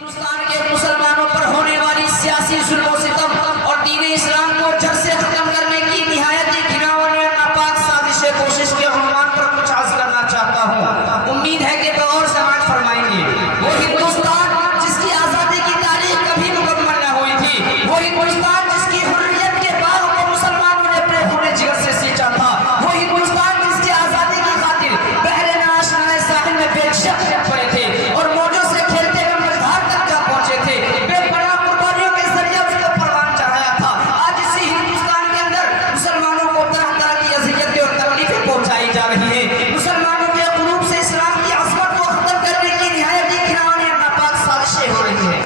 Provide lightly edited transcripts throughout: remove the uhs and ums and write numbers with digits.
ہندوستان کے مسلمانوں پر ہونے والی سیاسی ظلم و ستم اور دین اسلام کو جڑ سے ختم کرنے کی نہایت ہی گھناؤنی اور ناپاک سازش کوشش کے عنوان پر کچھ عرض کرنا چاہتا ہوں۔ امید ہے کہ غور سماعت فرمائیں گے۔ وہ ہندوستان جس کی آزادی کی تاریخ کبھی مکمل نہ ہوئی تھی، وہ ہندوستان جس کی حریت کے باغ کو مسلمانوں نے اپنے خون جگر سے سینچا تھا، وہ ہندوستان جس کی آزادی کی خاطر بحر ناشنا ساحل میں بے شک پڑے تھے اور موجوں سے کھیلتے ہوئے مجھار تک جا پہنچے تھے، بے پناہ قربانیوں کے ذریعے اس کو پروان چڑھایا تھا۔ آج اسی ہندوستان کے اندر مسلمانوں کو طرح طرح کی اذیتیں اور تکلیفیں پہنچائی جا رہی ہیں۔ مسلمانوں کے قلوب سے اسلام کی عظمت کو ختم کرنے کی نہایت ہی گھناؤنی اور ناپاک سازشیں ہو رہی ہیں۔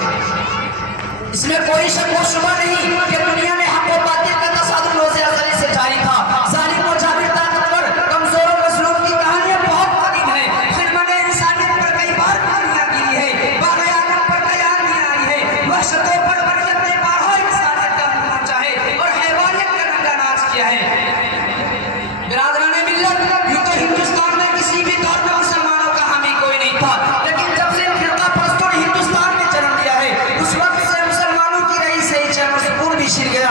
اس میں کوئی شک و شبہ نہیں کہ دنیا میں حق و باطل کا تصادم روز ازلی سے جاری تھا۔ ظالم و جابر طاقتور کمزور و مظلوم کی کہانیاں بہت قدیم ہیں۔ خدمت انسانیت پر کئی بار کہانیاں گری ہے، باغ آدم پر کہانیاں آئی ہے، وحشت و بربریت نے بارہا انسانیت کا نمنا چاہے اور حیوانیت کا ننگا ناچ کیا ہے۔ برادران ملت، یوں تو ہندوستان میں کسی بھی دور میں مسلمانوں کا حامی کوئی نہیں تھا، لیکن جب سے فرقہ پرستوں نے ہندوستان میں جنم لیا ہے، اس وقت سے مسلمانوں کی رہی صحیح چین و سکون بھی چھن گیا۔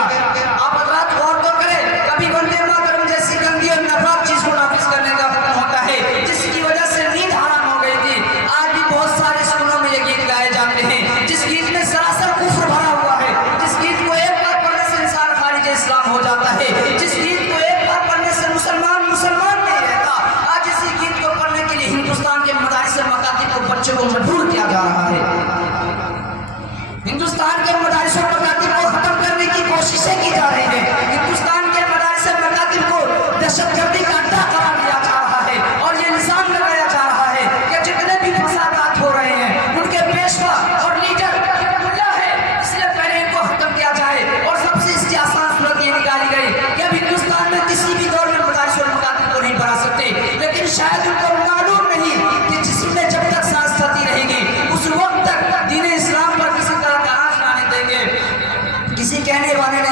آپ حضرات غور تو کریں، کبھی وندے ماترم جیسی گندی اور ناپاک چیز کو نافذ کرنے کا حکم ہوتا ہے، جس کی وجہ سے نیند حرام ہو گئی تھی۔ آج بھی بہت سارے اسکولوں میں یہ گیت گائے جاتے ہیں، جس گیت میں سراسر کفر بھرا ہوا ہے، جس گیت کو ایک بار پڑھنے سے انسان خارج اسلام ہو جاتا ہے، جس گیت کو ایک بار پڑھنے سے مسلمان نہیں رہتا۔ آج اسی گیت کو پڑھنے کے لیے ہندوستان کے مدارس مکاتب کو بچوں کو مجبور کیا جا رہا ہے۔ ہندوستان کے مدارس و مکاتب کو ختم کرنے کی کوششیں کی جا رہی ہیں۔ ہندوستان کے مدارس و مکاتب کو دہشت گردی کا اڈہ قرار دیا جا رہا ہے اور یہ الزام لگایا جا رہا ہے کہ جتنے بھی فسادات ہو رہے ہیں ان کے پیشوا اور لیڈر اللہ ہے، اس لیے پہلے ان کو ختم کیا جائے۔ اور سب سے اس کی آسان صورت یہ نکالی گئی کہ اب ہندوستان میں کسی بھی دور میں مدارس و مکاتب کو نہیں پڑھا سکتے، لیکن شاید ان کو معلوم نہیں کہ جسم میں جب تک سانس چلتی رہے گی اس وقت تک دین اسلام پر کسی طرح کا آنچ نہ آنے دیں گے۔ کسی کہنے والے نے